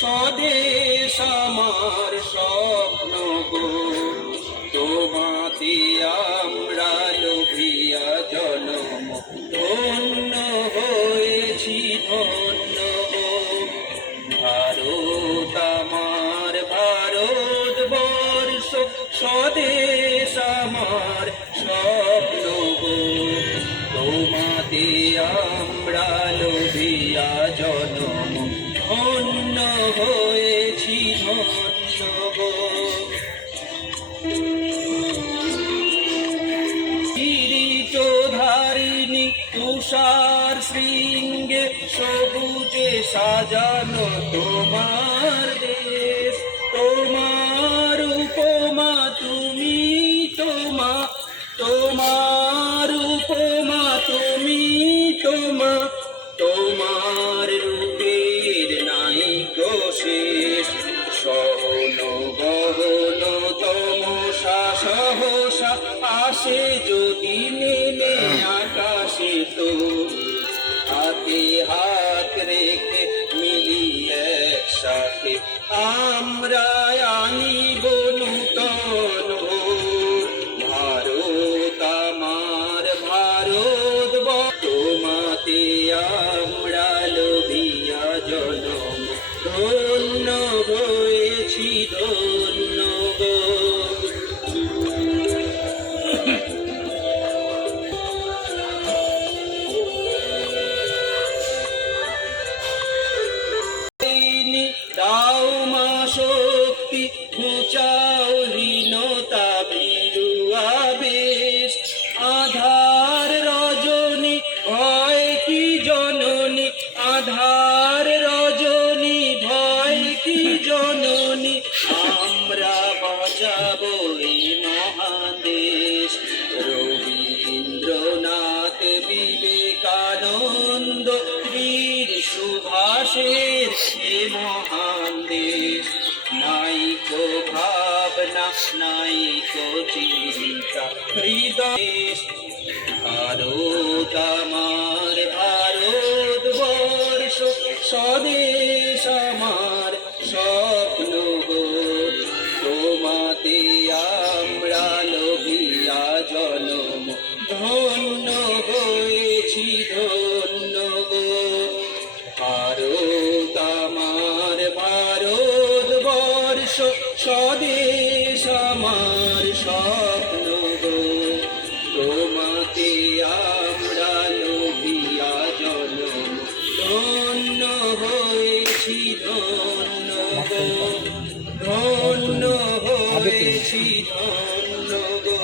স্বদেশ আমার স্বপ্ন গো, তোমাতে আমরা লোভিয়া জনম ধন্য হয়েছি ধন্য গো। ভারত আমার ভারতবর্ষ স্বদেশ আমার স্বপ্ন গো, তোমাতে আমরা লোভিয়া জনম ধন্য হয়েছি ধন্য গো। কিরীটধারিণী তুষার শৃঙ্গে সবুজে সাজানো তোমার দেশ, তোমার উপমা তুমি তোমা, তোমার উপমা তুমি তোমা, তোমার রূপের নাইকো শেষ। সহন গহন তমসা সহসা আসে যদি নেমে আকাশে, তো হাতে হাত রেখে মিলি একসাথে আমরা আনিব নূতন ভোর। ভারত আমার ভারত তোমাতে আমরা লোভিয়া জনম ধন্য হয়েছি ধন্য গো। দাও মা শক্তি ঘুচাও হীনতা বিরুয়া বেশ, আধার রজনী ভয় কি জননী, আধার রজনী ভয় কি জননী, আমরা বাঁচাবো এই মহাদেশ। রবীন্দ্রনাথ বিবেকানন্দ বীর সুভাষের এ মহান দেশ, নাইকো ভাবনা নাইকো চিন্তা হৃদয়। ভারত আমার ভারতবর্ষ স্বদেশ আমার স্বপ্ন গো, তোমাতে আমরা লোভিয়া জনম ধন্য হয়েছি ধন্য গো। ভারত আমার ভারতবর্ষ স্বদেশ আমার স্বপ্ন গো, তোমাতে আমরা লোভিয়া জনম ধন্য হয়েছি ধন্য গো, ধন্য হয়েছি ধন্য গো।